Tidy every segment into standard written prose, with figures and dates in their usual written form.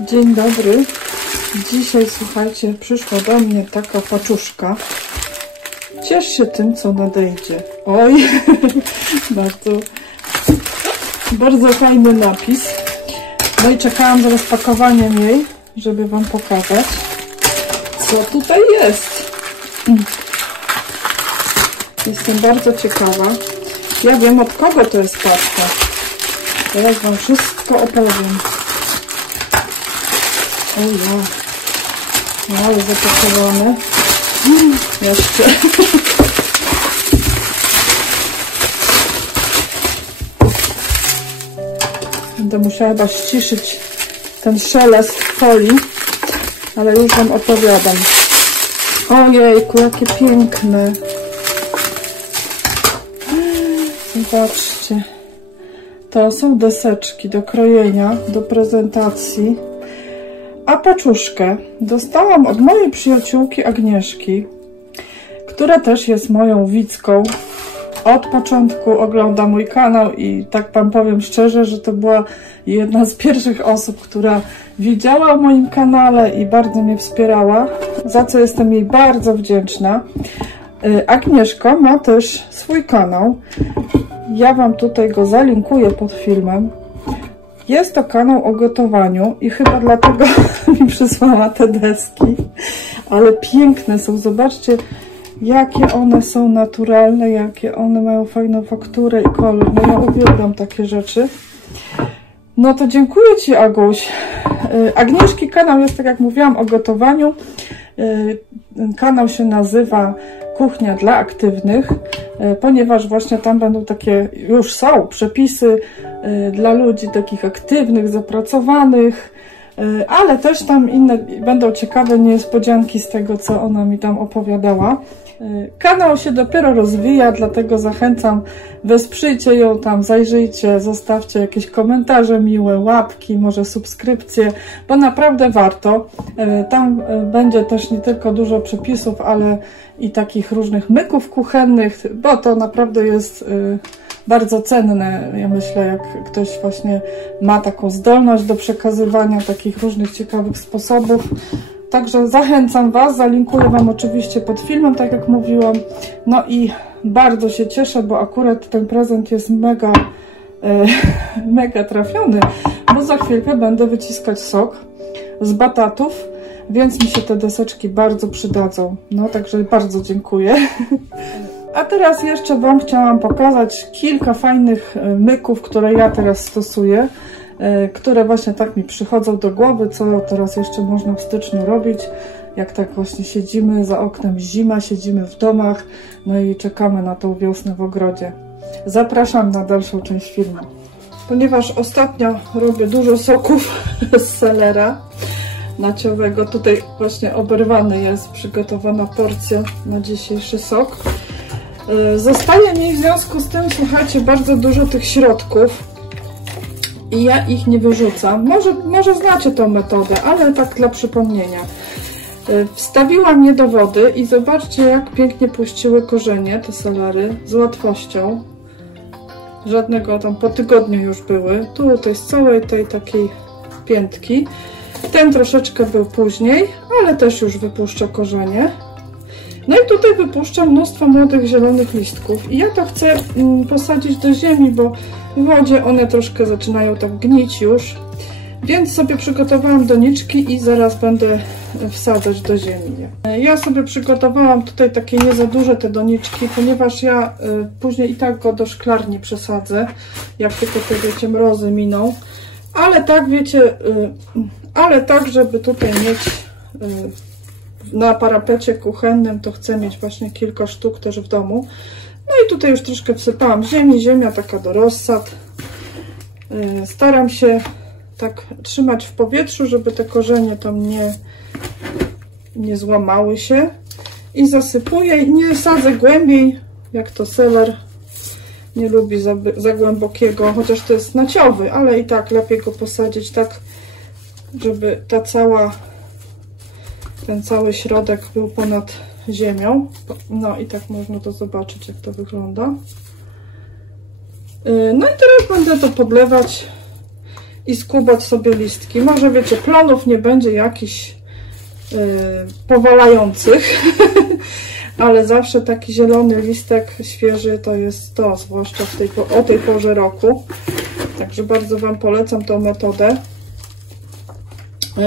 Dzień dobry. Dzisiaj, słuchajcie, przyszła do mnie taka paczuszka. Ciesz się tym, co nadejdzie. Oj, bardzo fajny napis. No i czekałam z rozpakowaniem jej, żeby wam pokazać, co tutaj jest. Jestem bardzo ciekawa. Ja wiem, od kogo to jest paczka. Teraz wam wszystko opowiem. O ja, ale zapakowane. Jeszcze. Będę musiała chyba ściszyć ten szelest folii, ale już wam opowiadam. Ojejku, jakie piękne. Zobaczcie. To są deseczki do krojenia, do prezentacji. A paczuszkę dostałam od mojej przyjaciółki Agnieszki, która też jest moją widzką. Od początku ogląda mój kanał i tak wam powiem szczerze, że to była jedna z pierwszych osób, która wiedziała o moim kanale i bardzo mnie wspierała, za co jestem jej bardzo wdzięczna. Agnieszka ma też swój kanał. Ja wam tutaj go zalinkuję pod filmem. Jest to kanał o gotowaniu i chyba dlatego mi przysłała te deski. Ale piękne są, zobaczcie, jakie one są naturalne, jakie one mają fajną fakturę i kolor. No ja uwielbiam takie rzeczy. No to dziękuję ci, Aguś. Agnieszki kanał jest, tak jak mówiłam, o gotowaniu. Kanał się nazywa Kuchnia dla Aktywnych, ponieważ właśnie tam będą takie, już są przepisy dla ludzi takich aktywnych, zapracowanych, ale też tam inne będą ciekawe niespodzianki z tego, co ona mi tam opowiadała. Kanał się dopiero rozwija, dlatego zachęcam, wesprzyjcie ją tam, zajrzyjcie, zostawcie jakieś komentarze miłe, łapki, może subskrypcje, bo naprawdę warto. Tam będzie też nie tylko dużo przepisów, ale i takich różnych myków kuchennych, bo to naprawdę jest bardzo cenne, ja myślę, jak ktoś właśnie ma taką zdolność do przekazywania takich różnych ciekawych sposobów. Także zachęcam was, zalinkuję wam oczywiście pod filmem, tak jak mówiłam. No i bardzo się cieszę, bo akurat ten prezent jest mega trafiony, bo za chwilkę będę wyciskać sok z batatów, więc mi się te deseczki bardzo przydadzą. No także bardzo dziękuję. A teraz jeszcze wam chciałam pokazać kilka fajnych myków, które ja teraz stosuję, które właśnie tak mi przychodzą do głowy, co teraz jeszcze można w styczniu robić, jak tak właśnie siedzimy za oknem, zima, siedzimy w domach, no i czekamy na tą wiosnę w ogrodzie. Zapraszam na dalszą część filmu. Ponieważ ostatnio robię dużo soków z selera naciowego, tutaj właśnie oberwany jest, przygotowana porcja na dzisiejszy sok. Zostaje mi w związku z tym, słuchajcie, bardzo dużo tych środków i ja ich nie wyrzucam. Może znacie tą metodę, ale tak dla przypomnienia. Wstawiłam je do wody i zobaczcie, jak pięknie puściły korzenie te selery z łatwością. Żadnego tam, po tygodniu już były. Tutaj z całej tej takiej piętki. Ten troszeczkę był później, ale też już wypuszcza korzenie. No i tutaj wypuszczam mnóstwo młodych zielonych listków i ja to chcę posadzić do ziemi, bo w wodzie one troszkę zaczynają tak gnić już, więc sobie przygotowałam doniczki i zaraz będę wsadzać do ziemi. Ja sobie przygotowałam tutaj takie nie za duże te doniczki, ponieważ ja później i tak go do szklarni przesadzę, jak tylko te, wiecie, mrozy miną, ale tak, wiecie, ale tak, żeby tutaj mieć na parapecie kuchennym, to chcę mieć właśnie kilka sztuk też w domu. No i tutaj już troszkę wsypałam ziemi, ziemia taka do rozsad. Staram się tak trzymać w powietrzu, żeby te korzenie tam nie złamały się. I zasypuję i nie sadzę głębiej, jak to seler. Nie lubi za głębokiego, chociaż to jest naciowy, ale i tak lepiej go posadzić tak, żeby ten cały środek był ponad ziemią. No i tak można to zobaczyć, jak to wygląda. No i teraz będę to podlewać i skubać sobie listki. Może wiecie, plonów nie będzie jakichś powalających, ale zawsze taki zielony listek świeży to jest to, zwłaszcza o tej porze roku. Także bardzo Wam polecam tą metodę.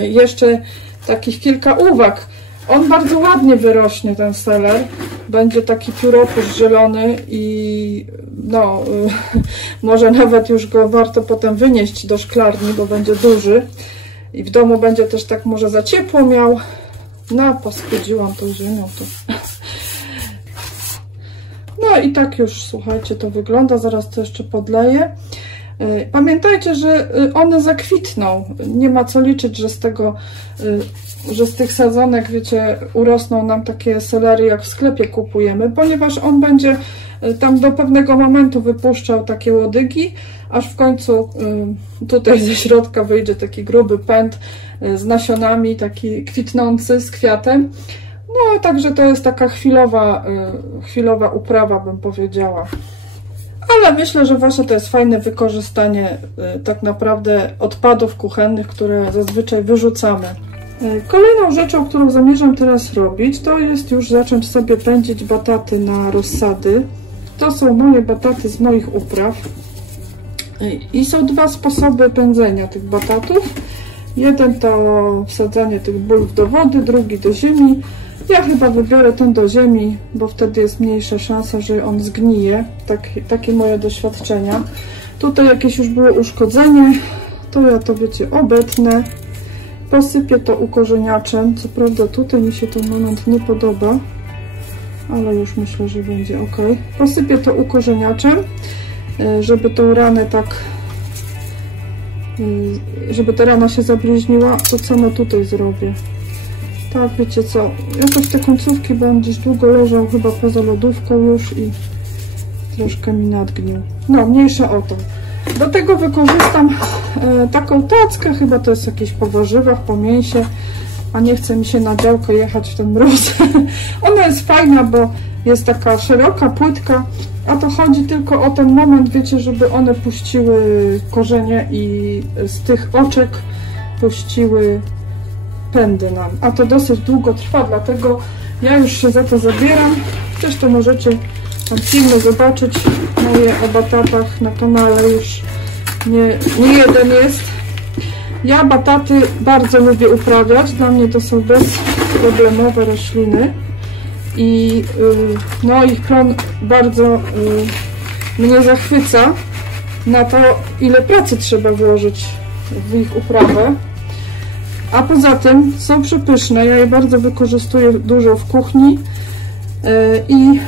Jeszcze takich kilka uwag. On bardzo ładnie wyrośnie, ten seler. Będzie taki pióropusz zielony i no, może nawet już go warto potem wynieść do szklarni, bo będzie duży. I w domu będzie też tak może za ciepło miał. No, poskudziłam tą ziemią. No i tak już, słuchajcie, to wygląda. Zaraz to jeszcze podleję. Pamiętajcie, że one zakwitną. Nie ma co liczyć, że z tych sadzonek, wiecie, urosną nam takie selery, jak w sklepie kupujemy, ponieważ on będzie tam do pewnego momentu wypuszczał takie łodygi, aż w końcu tutaj ze środka wyjdzie taki gruby pęd z nasionami, taki kwitnący z kwiatem. No, także to jest taka chwilowa uprawa, bym powiedziała. Ale myślę, że właśnie to jest fajne wykorzystanie tak naprawdę odpadów kuchennych, które zazwyczaj wyrzucamy. Kolejną rzeczą, którą zamierzam teraz robić, to jest już zacząć sobie pędzić bataty na rozsady. To są moje bataty z moich upraw. I są dwa sposoby pędzenia tych batatów. Jeden to wsadzanie tych bulw do wody, drugi do ziemi. Ja chyba wybiorę ten do ziemi, bo wtedy jest mniejsza szansa, że on zgnije. Takie moje doświadczenia. Tutaj jakieś już było uszkodzenie, to ja to, wiecie, obetnę. Posypię to ukorzeniaczem. Co prawda tutaj mi się ten moment nie podoba, ale już myślę, że będzie ok. Posypię to ukorzeniaczem, żeby tą ranę tak, żeby ta rana się zabliźniła. To samo tutaj zrobię. Tak, wiecie co, jakoś te końcówki, bo on gdzieś długo leżał, chyba poza lodówką już i troszkę mi nadgnił. No, mniejsza o to. Do tego wykorzystam taką tackę, chyba to jest jakieś po warzywach, po mięsie, a nie chce mi się na działkę jechać w ten mróz. Ona jest fajna, bo jest taka szeroka, płytka, a to chodzi tylko o ten moment, wiecie, żeby one puściły korzenie i z tych oczek puściły pędy nam, a to dosyć długo trwa, dlatego ja już się za to zabieram. Zresztą możecie tam filmy zobaczyć moje o batatach na kanale, już nie jeden jest. Ja bataty bardzo lubię uprawiać, dla mnie to są bezproblemowe rośliny i no, ich plon bardzo mnie zachwyca na to, ile pracy trzeba włożyć w ich uprawę. A poza tym są przepyszne, ja je bardzo wykorzystuję dużo w kuchni i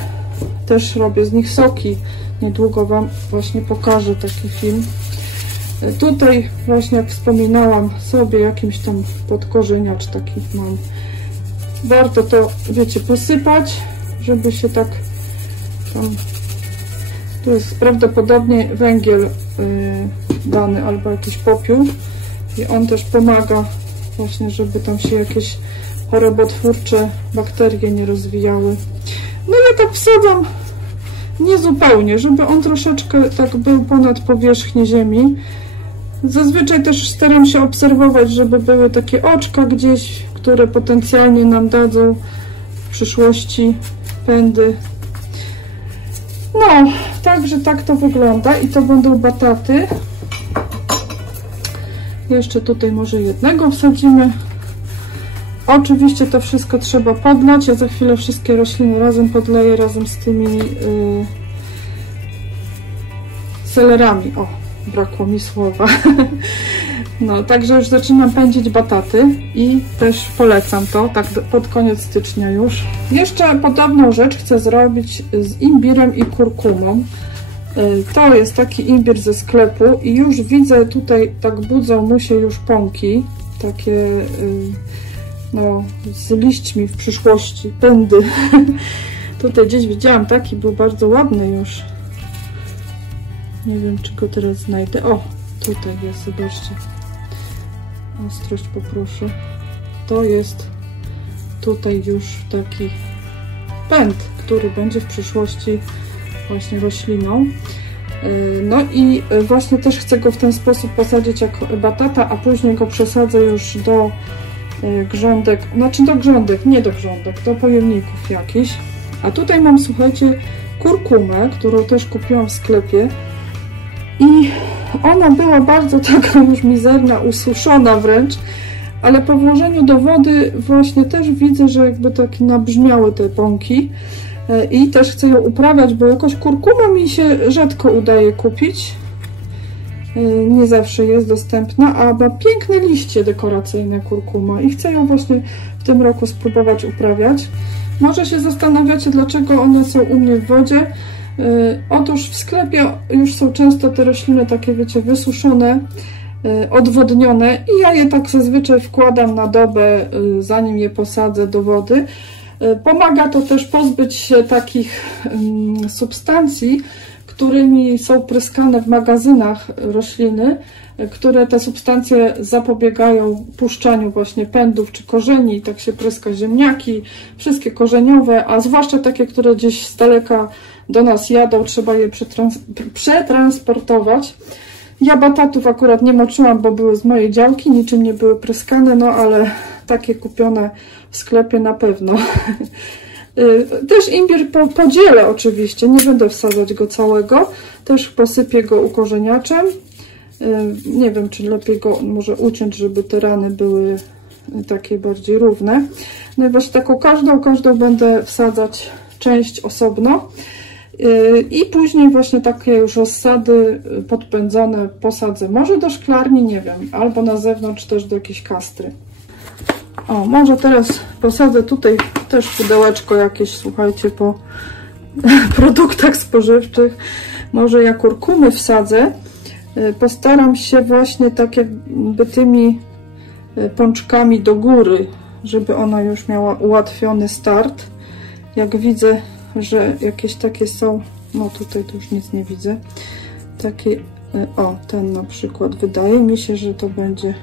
też robię z nich soki. Niedługo Wam właśnie pokażę taki film. Tutaj właśnie, jak wspominałam, sobie jakimś tam podkorzeniacz taki mam. Warto to, wiecie, posypać, żeby się tak tam... Tu jest prawdopodobnie węgiel dany albo jakiś popiół i on też pomaga właśnie, żeby tam się jakieś chorobotwórcze bakterie nie rozwijały. No ja tak wsadzam niezupełnie, żeby on troszeczkę tak był ponad powierzchnię ziemi. Zazwyczaj też staram się obserwować, żeby były takie oczka gdzieś, które potencjalnie nam dadzą w przyszłości pędy. No, także tak to wygląda i to będą bataty. Jeszcze tutaj może jednego wsadzimy. Oczywiście to wszystko trzeba podlać. Ja za chwilę wszystkie rośliny razem podleję, razem z tymi selerami. O, brakło mi słowa. No, także już zaczynam pędzić bataty i też polecam to, tak pod koniec stycznia już. Jeszcze podobną rzecz chcę zrobić z imbirem i kurkumą. To jest taki imbir ze sklepu i już widzę, tutaj tak budzą mu się już pąki, takie no, z liśćmi w przyszłości, pędy. Tutaj gdzieś widziałam taki, był bardzo ładny już. Nie wiem, czy go teraz znajdę. O, tutaj jest, zobaczcie. Ostrość poproszę. To jest tutaj już taki pęd, który będzie w przyszłości właśnie rośliną. No i właśnie też chcę go w ten sposób posadzić jak batata, a później go przesadzę już do grządek, znaczy do grządek, nie do grządek, do pojemników jakichś. A tutaj mam, słuchajcie, kurkumę, którą też kupiłam w sklepie i ona była bardzo taka już mizerna, ususzona wręcz, ale po włożeniu do wody właśnie też widzę, że jakby tak nabrzmiały te pąki i też chcę ją uprawiać, bo jakoś kurkuma mi się rzadko udaje kupić, nie zawsze jest dostępna, a ma piękne liście dekoracyjne kurkuma i chcę ją właśnie w tym roku spróbować uprawiać. Może się zastanawiacie, dlaczego one są u mnie w wodzie. Otóż w sklepie już są często te rośliny takie, wiecie, wysuszone, odwodnione i ja je tak zazwyczaj wkładam na dobę, zanim je posadzę do wody. Pomaga to też pozbyć się takich substancji, którymi są pryskane w magazynach rośliny, które te substancje zapobiegają puszczaniu właśnie pędów czy korzeni, i tak się pryska ziemniaki, wszystkie korzeniowe, a zwłaszcza takie, które gdzieś z daleka do nas jadą, trzeba je przetransportować. Ja batatów akurat nie moczyłam, bo były z mojej działki, niczym nie były pryskane, no ale takie kupione w sklepie na pewno. Też imbir podzielę oczywiście, nie będę wsadzać go całego, też posypię go ukorzeniaczem. Nie wiem, czy lepiej go może uciąć, żeby te rany były takie bardziej równe. No i właśnie taką każdą będę wsadzać część osobno. I później właśnie takie już rozsady podpędzone posadzę może do szklarni, nie wiem, albo na zewnątrz też do jakiejś kastry. O, może teraz posadzę tutaj też pudełeczko jakieś, słuchajcie, po produktach spożywczych. Może ja kurkumy wsadzę. Postaram się właśnie tak jakby tymi pączkami do góry, żeby ona już miała ułatwiony start. Jak widzę, że jakieś takie są, no tutaj to już nic nie widzę, takie, o, ten na przykład, wydaje mi się, że to będzie.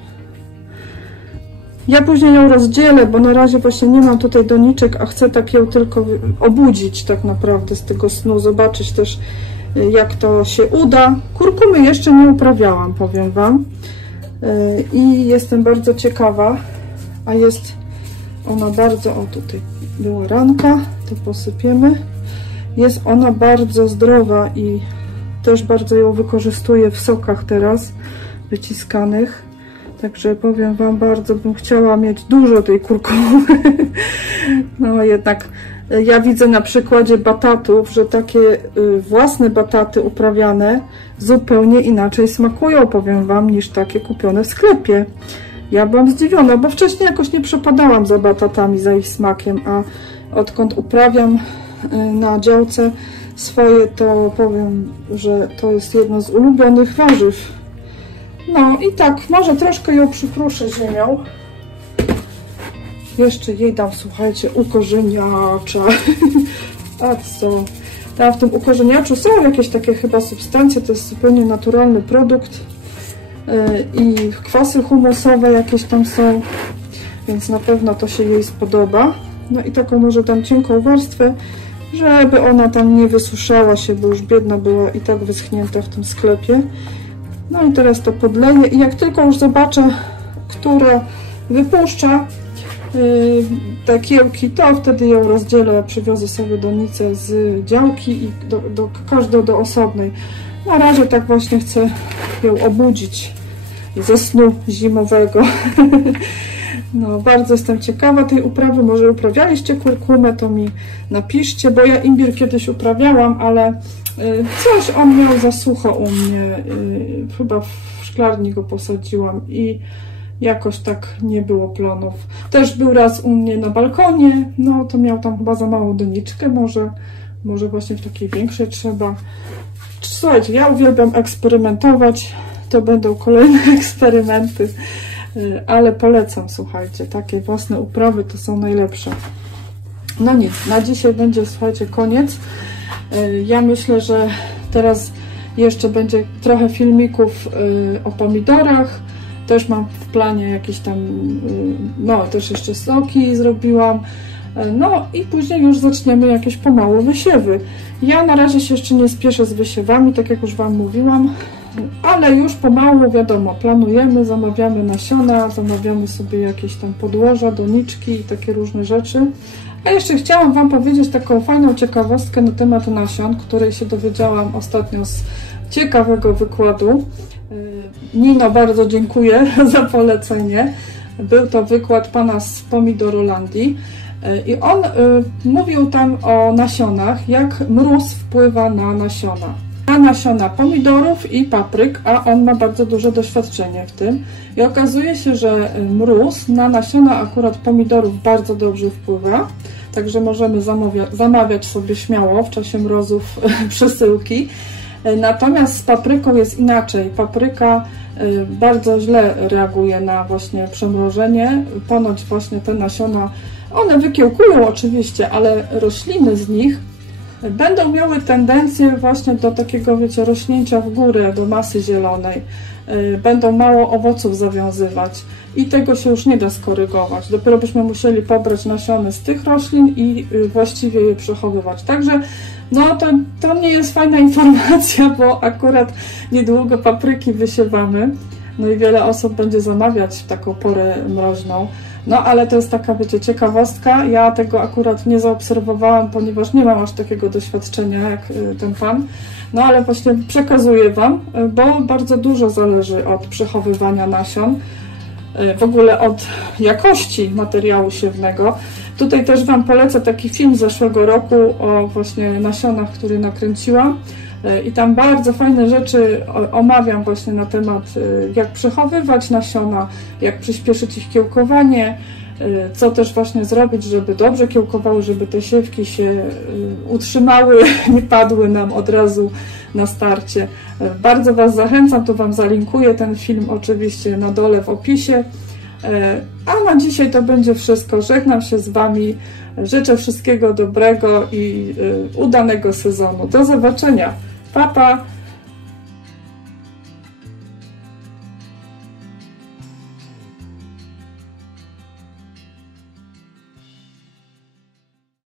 Ja później ją rozdzielę, bo na razie właśnie nie mam tutaj doniczek, a chcę tak ją tylko obudzić tak naprawdę z tego snu, zobaczyć też, jak to się uda. Kurkumy jeszcze nie uprawiałam, powiem Wam, i jestem bardzo ciekawa, a jest ona bardzo, o tutaj była ranka, to posypiemy. Jest ona bardzo zdrowa i też bardzo ją wykorzystuję w sokach teraz wyciskanych. Także powiem Wam, bardzo bym chciała mieć dużo tej kurkumy. No jednak ja widzę na przykładzie batatów, że takie własne bataty uprawiane zupełnie inaczej smakują, powiem Wam, niż takie kupione w sklepie. Ja byłam zdziwiona, bo wcześniej jakoś nie przepadałam za batatami, za ich smakiem, a odkąd uprawiam na działce swoje, to powiem, że to jest jedno z ulubionych warzyw. No i tak, może troszkę ją przypruszę ziemią. Jeszcze jej dam, słuchajcie, ukorzeniacza. A co? Tam w tym ukorzeniaczu są jakieś takie chyba substancje, to jest zupełnie naturalny produkt. I kwasy humusowe jakieś tam są, więc na pewno to się jej spodoba. No i taką może dam cienką warstwę, żeby ona tam nie wysuszała się, bo już biedna była i tak wyschnięta w tym sklepie. No i teraz to podleję i jak tylko już zobaczę, która wypuszcza te kiełki, to wtedy ją rozdzielę, przywiozę sobie donicę z działki i każdą do osobnej. Na razie tak właśnie chcę ją obudzić ze snu zimowego. No, bardzo jestem ciekawa tej uprawy. Może uprawialiście kurkumę, to mi napiszcie, bo ja imbir kiedyś uprawiałam, ale coś on miał za sucho u mnie. Chyba w szklarni go posadziłam i jakoś tak nie było plonów. Też był raz u mnie na balkonie, no to miał tam chyba za małą doniczkę, może właśnie w takiej większej trzeba. Słuchajcie, ja uwielbiam eksperymentować, to będą kolejne eksperymenty, ale polecam, słuchajcie, takie własne uprawy to są najlepsze. No nic, na dzisiaj będzie, słuchajcie, koniec. Ja myślę, że teraz jeszcze będzie trochę filmików o pomidorach. Też mam w planie jakieś tam, no też jeszcze soki zrobiłam. No i później już zaczniemy jakieś pomału wysiewy. Ja na razie się jeszcze nie spieszę z wysiewami, tak jak już Wam mówiłam, ale już pomału, wiadomo, planujemy, zamawiamy nasiona, zamawiamy sobie jakieś tam podłoża, doniczki i takie różne rzeczy. A jeszcze chciałam Wam powiedzieć taką fajną ciekawostkę na temat nasion, której się dowiedziałam ostatnio z ciekawego wykładu. Nino, bardzo dziękuję za polecenie. Był to wykład pana z Pomidorolandii i on mówił tam o nasionach, jak mróz wpływa na nasiona. Na nasiona pomidorów i papryk, a on ma bardzo duże doświadczenie w tym. I okazuje się, że mróz na nasiona akurat pomidorów bardzo dobrze wpływa. Także możemy zamawiać sobie śmiało w czasie mrozów przesyłki. Natomiast z papryką jest inaczej. Papryka bardzo źle reaguje na właśnie przemrożenie. Ponoć właśnie te nasiona, one wykiełkują oczywiście, ale rośliny z nich będą miały tendencję właśnie do takiego, wiecie, rośnięcia w górę, do masy zielonej. Będą mało owoców zawiązywać i tego się już nie da skorygować. Dopiero byśmy musieli pobrać nasiony z tych roślin i właściwie je przechowywać. Także no to nie jest fajna informacja, bo akurat niedługo papryki wysiewamy. No i wiele osób będzie zamawiać w taką porę mroźną. No ale to jest taka, wiecie, ciekawostka. Ja tego akurat nie zaobserwowałam, ponieważ nie mam aż takiego doświadczenia jak ten pan. No ale właśnie przekazuję Wam, bo bardzo dużo zależy od przechowywania nasion, w ogóle od jakości materiału siewnego. Tutaj też Wam polecę taki film z zeszłego roku o właśnie nasionach, który nakręciłam. I tam bardzo fajne rzeczy omawiam właśnie na temat, jak przechowywać nasiona, jak przyspieszyć ich kiełkowanie, co też właśnie zrobić, żeby dobrze kiełkowały, żeby te siewki się utrzymały, nie padły nam od razu na starcie. Bardzo Was zachęcam, tu Wam zalinkuję ten film oczywiście na dole w opisie. A na dzisiaj to będzie wszystko. Żegnam się z Wami. Życzę wszystkiego dobrego i udanego sezonu. Do zobaczenia. Pa, pa!